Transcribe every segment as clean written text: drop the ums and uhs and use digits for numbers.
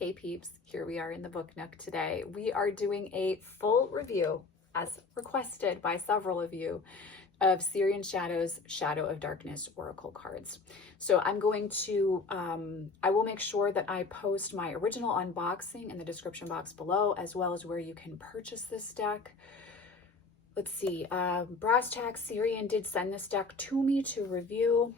Hey peeps, here we are in the Book Nook today. We are doing a full review, as requested by several of you, of Syrian Shadow's Shadow of Darkness Oracle cards. So I'm going to, I will make sure that I post my original unboxing in the description box below, as well as where you can purchase this deck. Let's see, Brass Tack Syrian did send this deck to me to review.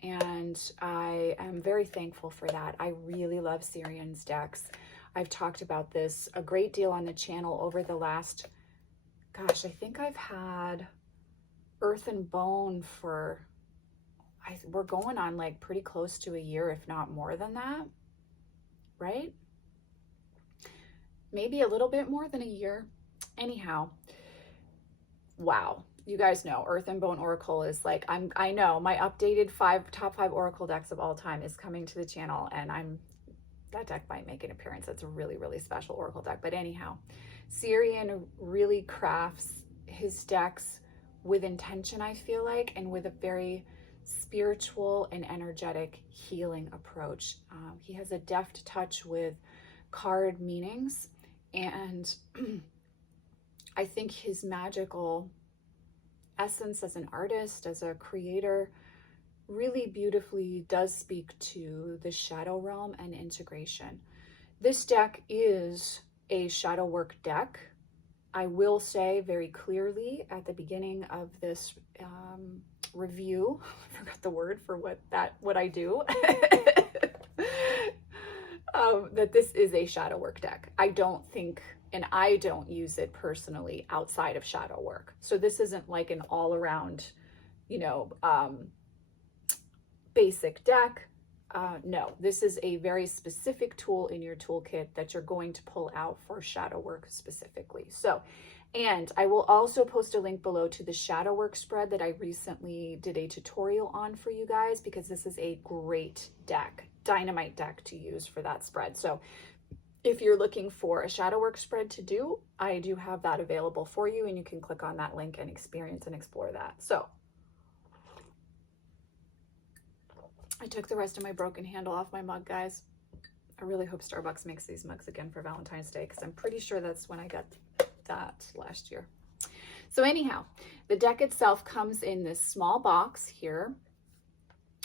And I am very thankful for that. I really love Syrian's decks. I've talked about this a great deal on the channel over the last, gosh, I think I've had Earth and Bone for, we're going on like pretty close to a year, if not more than that, right? Maybe a little bit more than a year. Anyhow, wow. You guys know Earth and Bone Oracle is like, I know my updated top five Oracle decks of all time is coming to the channel, and that deck might make an appearance. It's a really, really special Oracle deck. But anyhow, Syrian really crafts his decks with intention, I feel like, and with a very spiritual and energetic healing approach. He has a deft touch with card meanings, and I think his magical essence as an artist, as a creator, really beautifully does speak to the shadow realm and integration. This deck is a shadow work deck. I will say very clearly at the beginning of this review, I forgot the word for what I do, that this is a shadow work deck. I don't think, and I don't use it personally outside of shadow work. So this isn't like an all around, basic deck. No, this is a very specific tool in your toolkit that you're going to pull out for shadow work specifically. So, and I will also post a link below to the shadow work spread that I recently did a tutorial on for you guys, because this is a great deck, dynamite deck to use for that spread. So if you're looking for a shadow work spread to do, I do have that available for you, and you can click on that link and experience and explore that. So I took the rest of my broken handle off my mug, guys. I really hope Starbucks makes these mugs again for Valentine's Day, because I'm pretty sure that's when I got that last year. So anyhow, the deck itself comes in this small box here,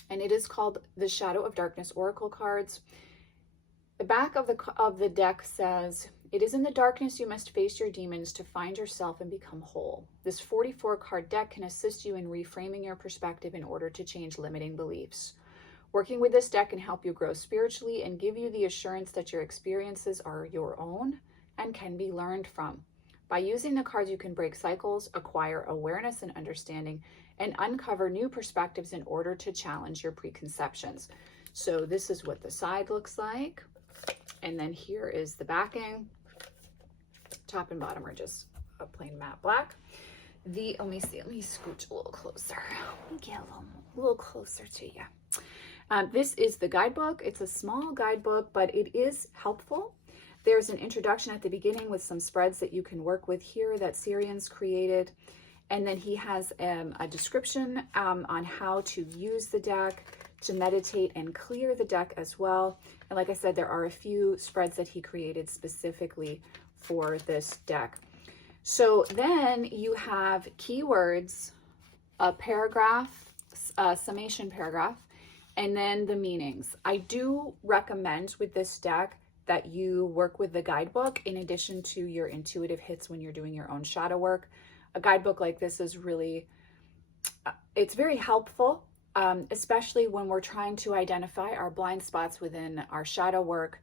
and it is called the Shadow of Darkness Oracle cards. The back of the deck says, "It is in the darkness you must face your demons to find yourself and become whole. This 44 card deck can assist you in reframing your perspective in order to change limiting beliefs. Working with this deck can help you grow spiritually and give you the assurance that your experiences are your own and can be learned from. By using the cards, you can break cycles, acquire awareness and understanding, and uncover new perspectives in order to challenge your preconceptions." So this is what the side looks like. And then here is the backing. Top and bottom are just a plain matte black. Let me scooch a little closer. Let me get a little closer to you. This is the guidebook. It's a small guidebook, but it is helpful. There's an introduction at the beginning with some spreads that you can work with here that Syrian's created. And then he has a description on how to use the deck, to meditate and clear the deck as well. And like I said, there are a few spreads that he created specifically for this deck. So then you have keywords, a paragraph, a summation paragraph, and then the meanings. I do recommend with this deck that you work with the guidebook in addition to your intuitive hits when you're doing your own shadow work. A guidebook like this is really, it's very helpful, especially when we're trying to identify our blind spots within our shadow work,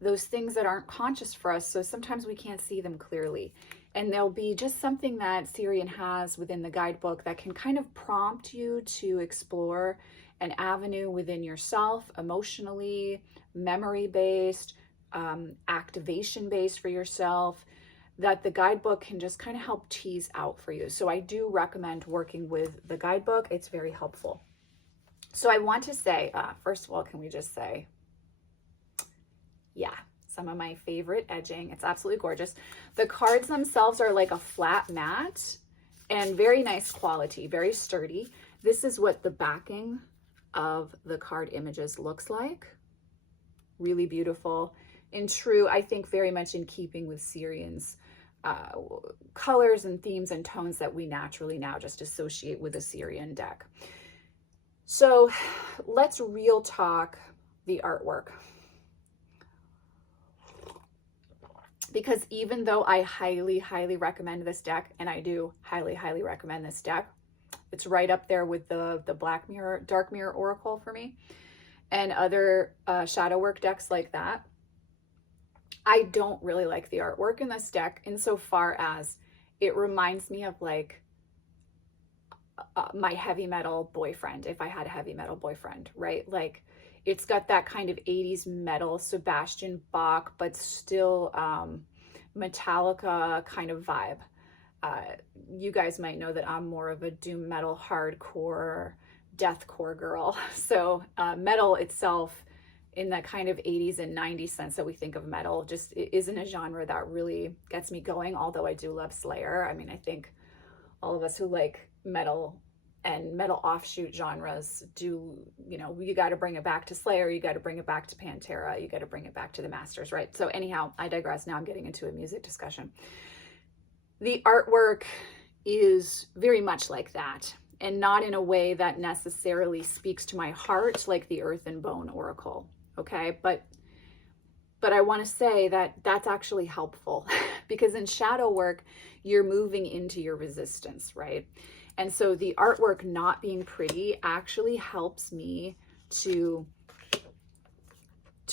those things that aren't conscious for us. So sometimes we can't see them clearly. And there'll be just something that Syrian has within the guidebook that can kind of prompt you to explore an avenue within yourself, emotionally, memory-based, activation-based for yourself, that the guidebook can just kind of help tease out for you. So I do recommend working with the guidebook. It's very helpful. So I want to say, first of all, can we just say, yeah, some of my favorite edging. It's absolutely gorgeous. The cards themselves are like a flat matte and very nice quality, very sturdy. This is what the backing of the card images looks like. really beautiful. In true, I think very much in keeping with Syrian's colors and themes and tones that we naturally now just associate with a Syrian deck. So let's real talk the artwork. Because even though I highly, highly recommend this deck, and I do highly, highly recommend this deck, it's right up there with the Black Mirror, Dark Mirror Oracle for me, and other shadow work decks like that. I don't really like the artwork in this deck insofar as it reminds me of like my heavy metal boyfriend, if I had a heavy metal boyfriend, right? Like it's got that kind of 80s metal Sebastian Bach, but still Metallica kind of vibe. You guys might know that I'm more of a doom metal, hardcore, deathcore girl. So metal itself, in that kind of 80s and 90s sense that we think of metal, just isn't a genre that really gets me going, although I do love Slayer. I mean, I think all of us who like metal and metal offshoot genres do, you know, you got to bring it back to Slayer, you got to bring it back to Pantera, you got to bring it back to the Masters, right? So anyhow, I digress. Now I'm getting into a music discussion. The artwork is very much like that, and not in a way that necessarily speaks to my heart like the Earth and Bone Oracle, okay? But I want to say that that's actually helpful because in shadow work, you're moving into your resistance, right? And so the artwork not being pretty actually helps me to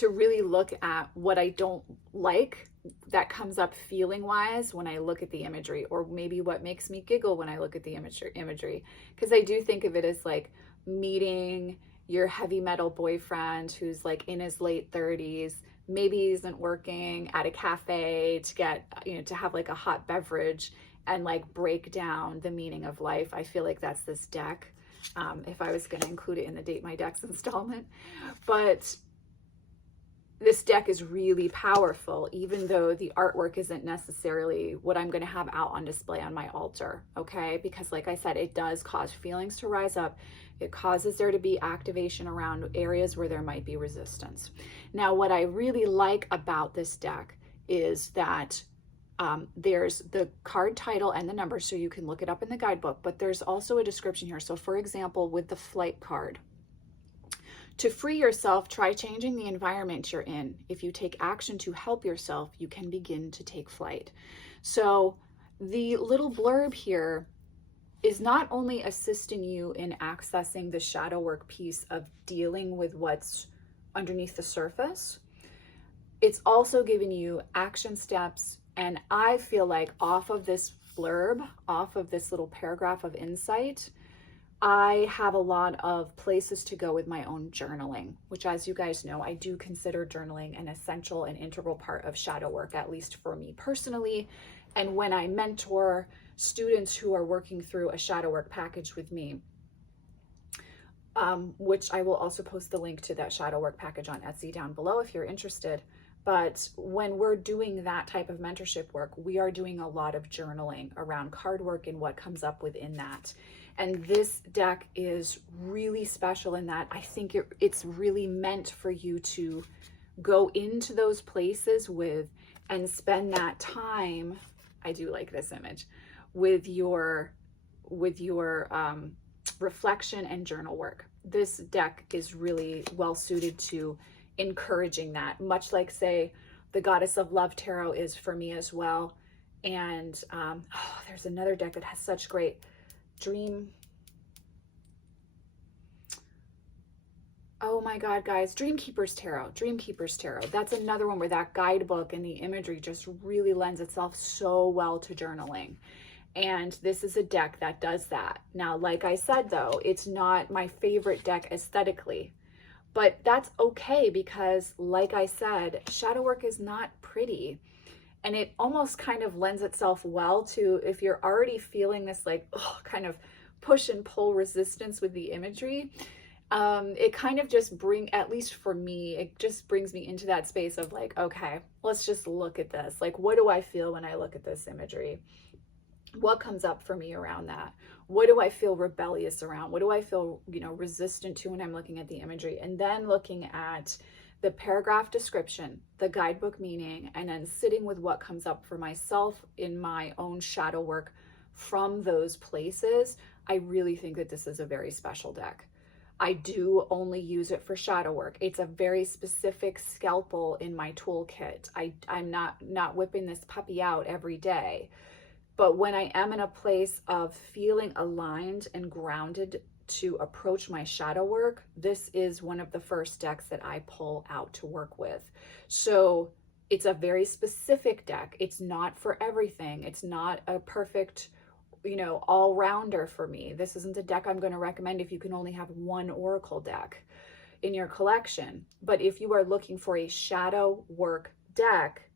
really look at what I don't like that comes up feeling wise when I look at the imagery, or maybe what makes me giggle when I look at the imagery. Because I do think of it as like meeting your heavy metal boyfriend who's like in his late 30s, maybe he isn't working at a cafe to get, you know, to have like a hot beverage and like break down the meaning of life. I feel like that's this deck, if I was going to include it in the Date My Decks installment. But this deck is really powerful, even though the artwork isn't necessarily what I'm going to have out on display on my altar, okay? Because like I said, it does cause feelings to rise up. It causes there to be activation around areas where there might be resistance. Now, what I really like about this deck is that there's the card title and the numbers, so you can look it up in the guidebook, but there's also a description here. So for example, with the flight card, to free yourself, try changing the environment you're in. If you take action to help yourself, you can begin to take flight. So the little blurb here is not only assisting you in accessing the shadow work piece of dealing with what's underneath the surface, it's also giving you action steps. And I feel like off of this blurb, off of this little paragraph of insight, I have a lot of places to go with my own journaling, which, as you guys know, I do consider journaling an essential and integral part of shadow work, at least for me personally. And when I mentor students who are working through a shadow work package with me, which I will also post the link to that shadow work package on Etsy down below if you're interested. But when we're doing that type of mentorship work, we are doing a lot of journaling around card work and what comes up within that. And this deck is really special in that I think it's really meant for you to go into those places with and spend that time. I do like this image with your reflection and journal work. This deck is really well suited to encouraging that, much like, say, the Goddess of Love Tarot is for me as well. And there's another deck that has such great oh my God, guys, Dreamkeeper's Tarot. That's another one where that guidebook and the imagery just really lends itself so well to journaling. And this is a deck that does that. Now, like I said, though, it's not my favorite deck aesthetically, but that's okay because, like I said, shadow work is not pretty. And it almost kind of lends itself well to, if you're already feeling this like kind of push and pull resistance with the imagery, it kind of just at least for me, it just brings me into that space of like, okay, let's just look at this. Like, what do I feel when I look at this imagery? What comes up for me around that? What do I feel rebellious around? What do I feel, resistant to when I'm looking at the imagery? And then looking at the paragraph description, the guidebook meaning, and then sitting with what comes up for myself in my own shadow work from those places, I really think that this is a very special deck. I do only use it for shadow work. It's a very specific scalpel in my toolkit. I'm not whipping this puppy out every day. But when I am in a place of feeling aligned and grounded to approach my shadow work, this is one of the first decks that I pull out to work with. So it's a very specific deck. It's not for everything. It's not a perfect, all-rounder for me. This isn't a deck I'm going to recommend if you can only have one Oracle deck in your collection. But if you are looking for a shadow work deck,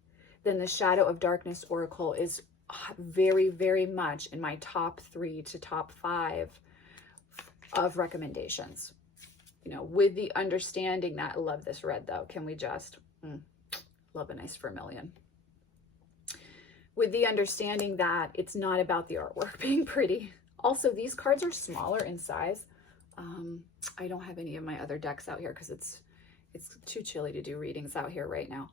then the Shadow of Darkness Oracle is very, very much in my top 3 to top 5 of recommendations, with the understanding that, I love this red though. Can we just, love a nice vermilion. With the understanding that it's not about the artwork being pretty. Also, these cards are smaller in size. I don't have any of my other decks out here because it's too chilly to do readings out here right now.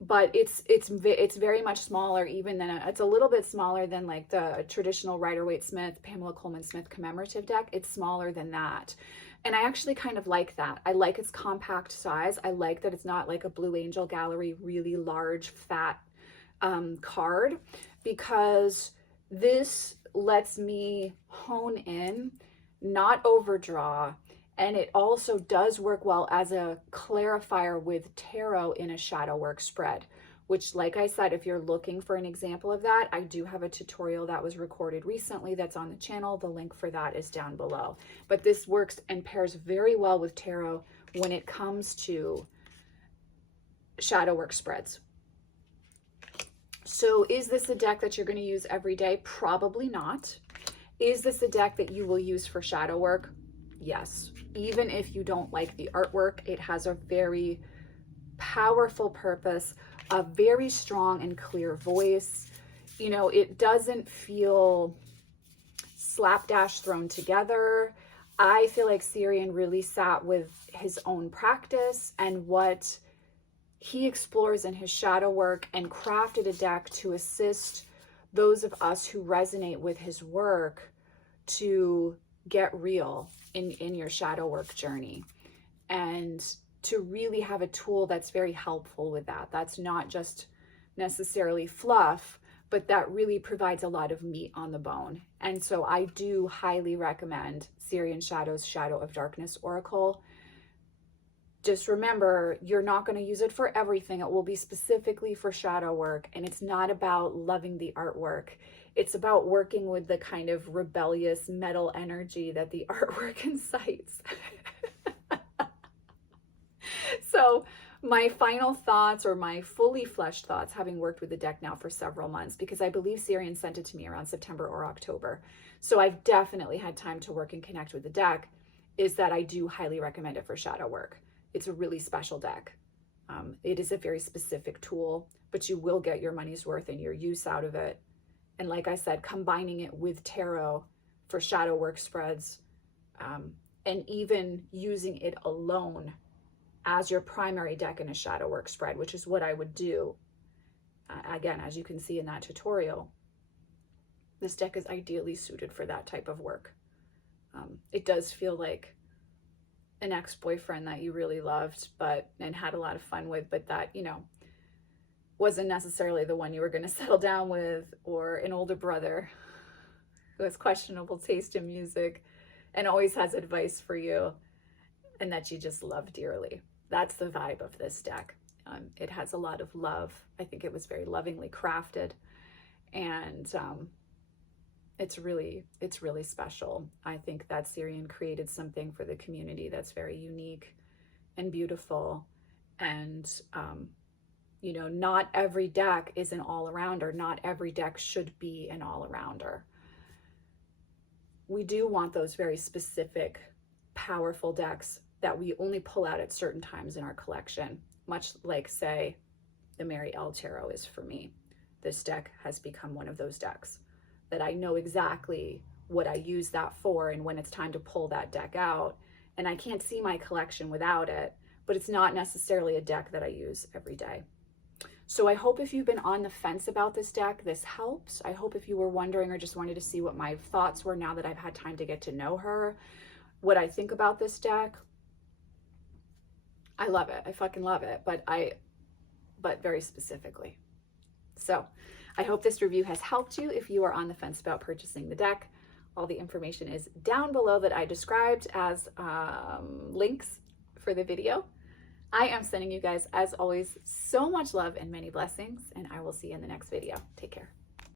But it's very much smaller even than, it's a little bit smaller than like the traditional Rider-Waite-Smith, Pamela Coleman-Smith commemorative deck. It's smaller than that. And I actually kind of like that. I like its compact size. I like that it's not like a Blue Angel Gallery, really large, fat card, because this lets me hone in, not overdraw. And it also does work well as a clarifier with tarot in a shadow work spread, which, like I said, if you're looking for an example of that, I do have a tutorial that was recorded recently that's on the channel. The link for that is down below. But this works and pairs very well with tarot when it comes to shadow work spreads. So is this a deck that you're going to use every day? Probably not. Is this a deck that you will use for shadow work? Yes. Even if you don't like the artwork, it has a very powerful purpose, a very strong and clear voice. It doesn't feel slapdash thrown together. I feel like Syrian really sat with his own practice and what he explores in his shadow work and crafted a deck to assist those of us who resonate with his work to get real in your shadow work journey, and to really have a tool that's very helpful with that. That's not just necessarily fluff, but that really provides a lot of meat on the bone. And so I do highly recommend Syrian Shadow's Shadow of Darkness Oracle. Just remember, you're not going to use it for everything. It will be specifically for shadow work, and it's not about loving the artwork. It's about working with the kind of rebellious metal energy that the artwork incites. So my final thoughts, or my fully fleshed thoughts, having worked with the deck now for several months, because I believe Syrian sent it to me around September or October. So I've definitely had time to work and connect with the deck, is that I do highly recommend it for shadow work. It's a really special deck. It is a very specific tool, but you will get your money's worth and your use out of it. And like I said, combining it with tarot for shadow work spreads, and even using it alone as your primary deck in a shadow work spread, which is what I would do. Again, as you can see in that tutorial, this deck is ideally suited for that type of work. It does feel like an ex-boyfriend that you really loved and had a lot of fun with, but that, wasn't necessarily the one you were going to settle down with, or an older brother who has questionable taste in music and always has advice for you, and that you just love dearly. That's the vibe of this deck. It has a lot of love. I think it was very lovingly crafted, and it's really special. I think that Syrian created something for the community that's very unique and beautiful, and not every deck is an all-arounder. Not every deck should be an all-arounder. We do want those very specific, powerful decks that we only pull out at certain times in our collection, much like, say, the Mary L. Tarot is for me. This deck has become one of those decks that I know exactly what I use that for and when it's time to pull that deck out. And I can't see my collection without it, but it's not necessarily a deck that I use every day. So I hope if you've been on the fence about this deck, this helps. I hope if you were wondering or just wanted to see what my thoughts were now that I've had time to get to know her, what I think about this deck. I love it. I fucking love it, but very specifically. So I hope this review has helped you if you are on the fence about purchasing the deck. All the information is down below that I described as links for the video. I am sending you guys, as always, so much love and many blessings, and I will see you in the next video. Take care.